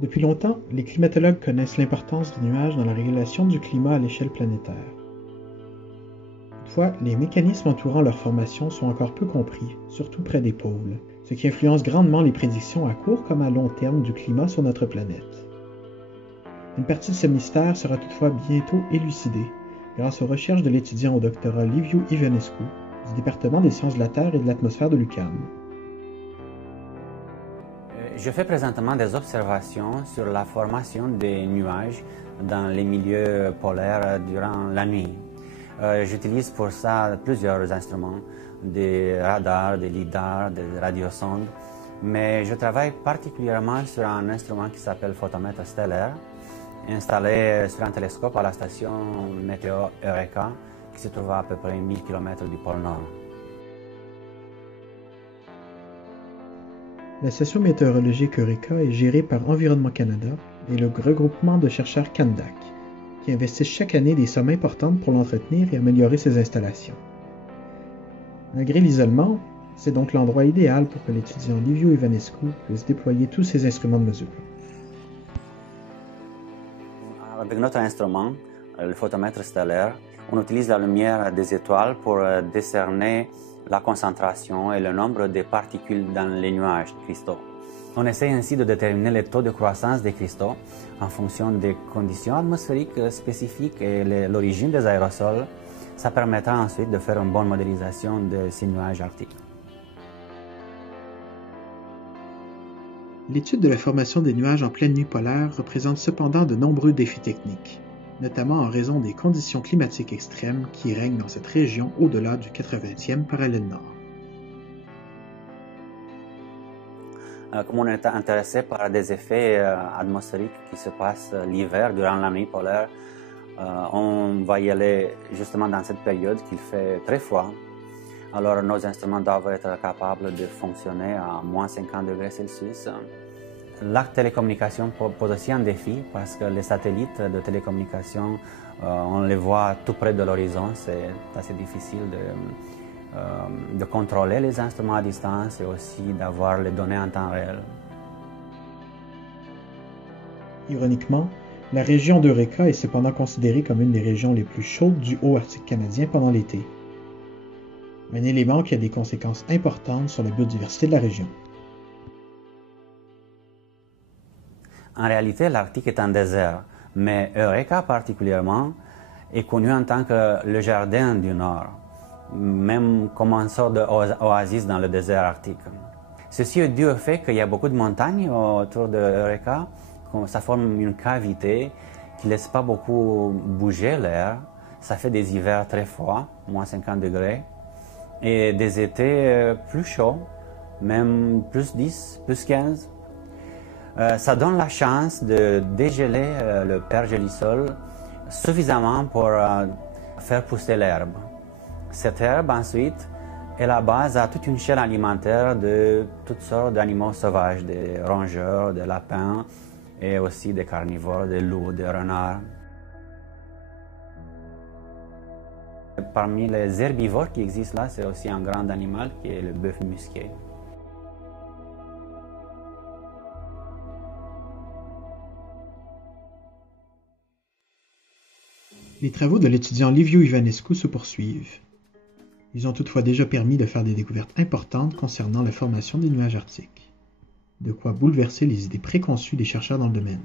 Depuis longtemps, les climatologues connaissent l'importance des nuages dans la régulation du climat à l'échelle planétaire. Toutefois, les mécanismes entourant leur formation sont encore peu compris, surtout près des pôles, ce qui influence grandement les prédictions à court comme à long terme du climat sur notre planète. Une partie de ce mystère sera toutefois bientôt élucidée grâce aux recherches de l'étudiant au doctorat Liviu Ivănescu du département des sciences de la Terre et de l'atmosphère de l'UQAM. Je fais présentement des observations sur la formation des nuages dans les milieux polaires durant la nuit. J'utilise pour ça plusieurs instruments, des radars, des lidars, des radiosondes, mais je travaille particulièrement sur un instrument qui s'appelle photomètre stellaire, installé sur un télescope à la station météo Eureka, qui se trouve à peu près 1000 km du pôle Nord. La station météorologique Eureka est gérée par Environnement Canada et le regroupement de chercheurs CANDAC, qui investissent chaque année des sommes importantes pour l'entretenir et améliorer ses installations. Malgré l'isolement, c'est donc l'endroit idéal pour que l'étudiant Liviu Ivănescu puisse déployer tous ses instruments de mesure. Avec notre instrument, le photomètre stellaire, on utilise la lumière des étoiles pour décerner la concentration et le nombre de particules dans les nuages de cristaux. On essaie ainsi de déterminer le taux de croissance des cristaux en fonction des conditions atmosphériques spécifiques et l'origine des aérosols. Ça permettra ensuite de faire une bonne modélisation de ces nuages arctiques. L'étude de la formation des nuages en pleine nuit polaire représente cependant de nombreux défis techniques, notamment en raison des conditions climatiques extrêmes qui règnent dans cette région au-delà du 80e parallèle nord. Comme on est intéressé par des effets atmosphériques qui se passent l'hiver durant la nuit polaire, on va y aller justement dans cette période qu'il fait très froid. Alors nos instruments doivent être capables de fonctionner à moins 50 degrés Celsius. La télécommunication pose aussi un défi parce que les satellites de télécommunication, on les voit tout près de l'horizon. C'est assez difficile de contrôler les instruments à distance et aussi d'avoir les données en temps réel. Ironiquement, la région d'Eureka est cependant considérée comme une des régions les plus chaudes du Haut-Arctique canadien pendant l'été. Un élément qui a des conséquences importantes sur la biodiversité de la région. En réalité, l'Arctique est un désert, mais Eureka particulièrement est connu en tant que le jardin du Nord, même comme une sorte d'oasis dans le désert arctique. Ceci est dû au fait qu'il y a beaucoup de montagnes autour de Eureka, ça forme une cavité qui ne laisse pas beaucoup bouger l'air. Ça fait des hivers très froids, moins 50 degrés, et des étés plus chauds, même plus 10, plus 15. Ça donne la chance de dégeler le pergélisol suffisamment pour faire pousser l'herbe. Cette herbe ensuite est la base à toute une chaîne alimentaire de toutes sortes d'animaux sauvages, des rongeurs, des lapins et aussi des carnivores, des loups, des renards. Parmi les herbivores qui existent là, c'est aussi un grand animal qui est le bœuf musqué. Les travaux de l'étudiant Liviu Ivănescu se poursuivent. Ils ont toutefois déjà permis de faire des découvertes importantes concernant la formation des nuages arctiques. De quoi bouleverser les idées préconçues des chercheurs dans le domaine.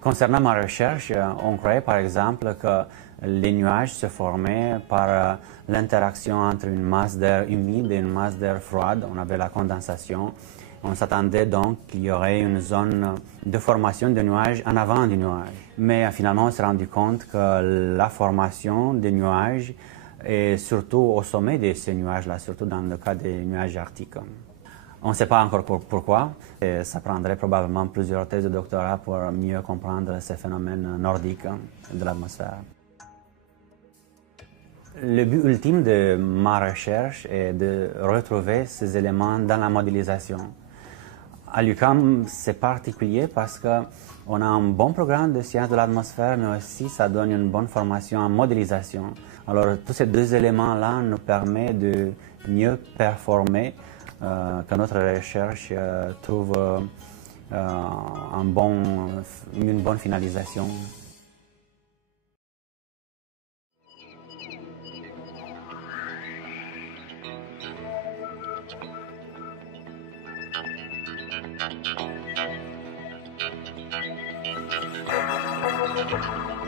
Concernant ma recherche, on croyait par exemple que les nuages se formaient par l'interaction entre une masse d'air humide et une masse d'air froide. On avait la condensation. On s'attendait donc qu'il y aurait une zone de formation de nuages en avant du nuage. Mais finalement, on s'est rendu compte que la formation des nuages est surtout au sommet de ces nuages-là, surtout dans le cas des nuages arctiques. On ne sait pas encore pourquoi, et ça prendrait probablement plusieurs thèses de doctorat pour mieux comprendre ces phénomènes nordiques de l'atmosphère. Le but ultime de ma recherche est de retrouver ces éléments dans la modélisation. À l'UQAM, c'est particulier parce qu'on a un bon programme de sciences de l'atmosphère, mais aussi ça donne une bonne formation en modélisation. Alors tous ces deux éléments-là nous permettent de mieux performer, que notre recherche trouve une bonne finalisation. Thank you.